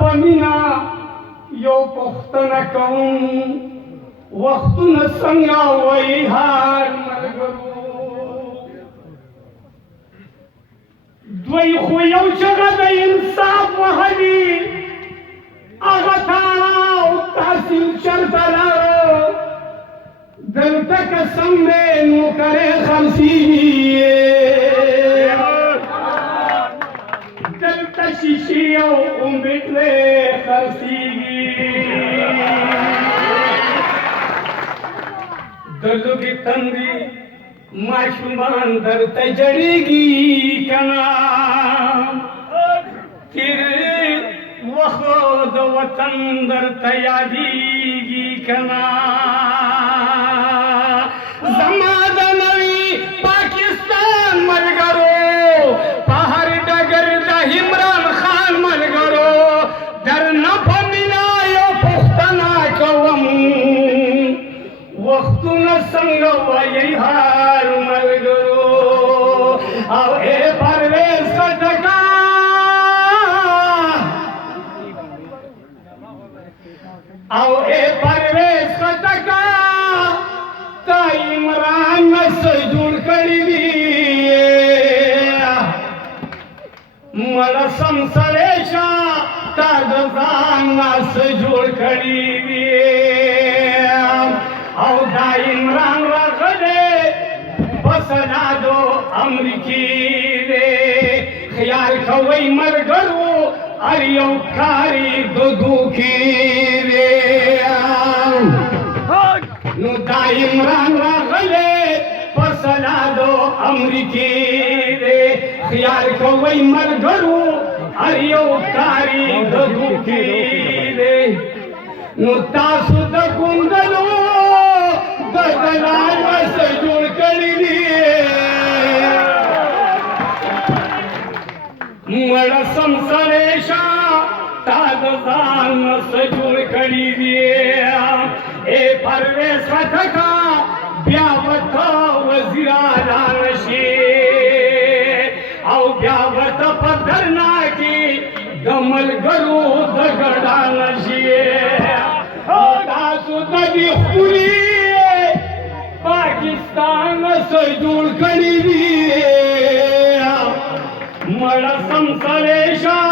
پمینا یو پختنه کوم وختونه څنګه وای هار ملګرو دوی خو یو چغه د انصاف وهلي هغه تاړه او تحصیل چرته لاړو دلته قسم دی نوکرې خمسېږي دلته شیشې او امبټلې خرڅېږي د لوږې تندې ماشومان درته جړېږي که نه تېر وخت د وطن درته یادېږي که نه زما د نوي پاکستان ملګرو په هر ډګر د عمران خان ملګرو درنه په مینه یو پوښتنه کوم وختونه څنګه وایي هر ملګرو او ای پرویز خټکا او ای پرویز خټکا تا عمران څه جوړ کړي دي مړه سم سړی شه تا د ځان څه جوړ کړي دي او دا عمران راغلی په سنادو امریکې دی خیال کوئ ملګرو هر یو کار یې د دوکې دی نو دا عمران راغلی په سنادو امریکې دی خیال کوئ ملګرو هر یو کار یې د دوکې دی نو تاسو د ګوندلو دلال څه جوړ کړي دي مړه سم سړی شه تا د ځان څه جوړ کړي دي ای پرویز خټکا بیا ورته وزیر اعلی نشي او بیا ورته په درنا کې د ملګرو د ګډا نشي تاسو د دې خولي پاکستان څه جوړ کړي دي مړه سم سړی شه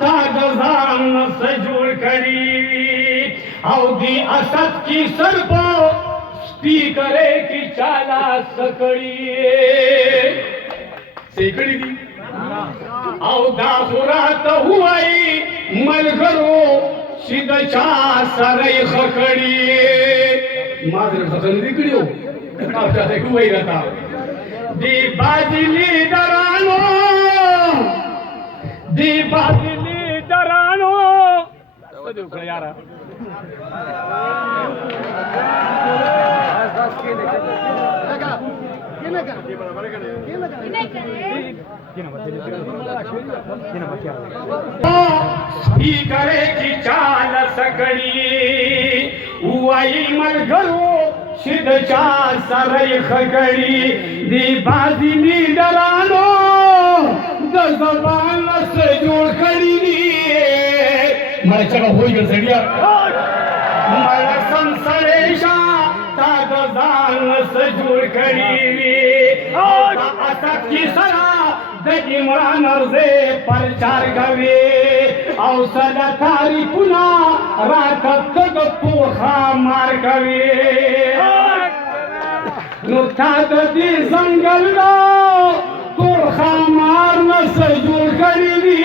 تا د ځان څه جوړ کړي دي او دې اسد کې سر په سپیکرې کې چالا څه کړي څه کړي دي او دا خو راته ووایي ملګرو چې د چا سره یې ښه کړي ما در څه نه دي کړي او چاته وایي راته دی بازي لیډرانو دی بازي لیډرانو څه دی وکړه یاره स्पीकरे की चाल सकड़ी वाई मलगरो सिद्ध चा सरई खगड़ी दी बाजी लीडरानो द जबान से जोड़ खड़ी दी मरे चलो होई गल सड़िया मरे संसरेशा ता द जान से जोड़ खड़ी दी असद की सरा د عمران ارزه پرچار کوي او صدا تاریخونه راکته د پوخا مار کوي نو تا د دې ځنګل نو پوخا مار نه جوړ کړی دي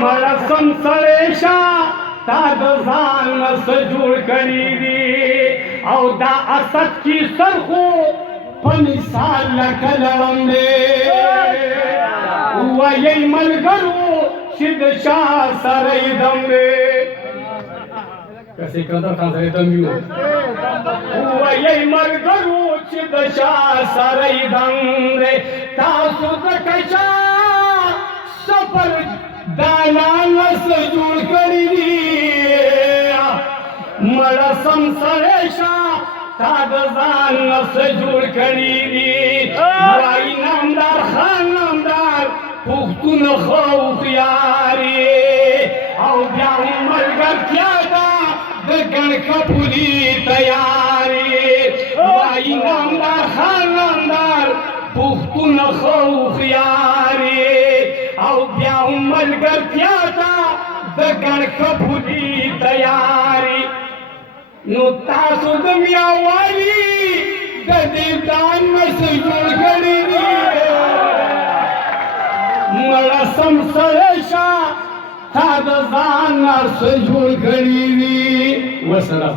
مړه سم سړی شه تا د ځان نه جوړ کړی دي او دا اسد کی سرخو مثال لکلم دے وی ملگرو شد شاہ سرائی دم دے کسی قدر خان سرائی دم بیو وی ملگرو شد شاہ سرائی دم دے تاسو دکشا سفر دانان سجور کری دی مڑا سم سریشا تا د ځان څه جوړ کړي دي وای نامدار خان نامدار پښتون خو خياري او بیا ملګرتیا ده د ګڼ خپلي تیاري وای نامدار خان نامدار پښتون خو خياري او بیا ملګرتیا ده د ګڼ خپلي تیاري نو تاسو د میاوالي د دې ځان نسو جوړ کړی مړه سم سره شا تا د ځان نسو جوړ کړی وسلام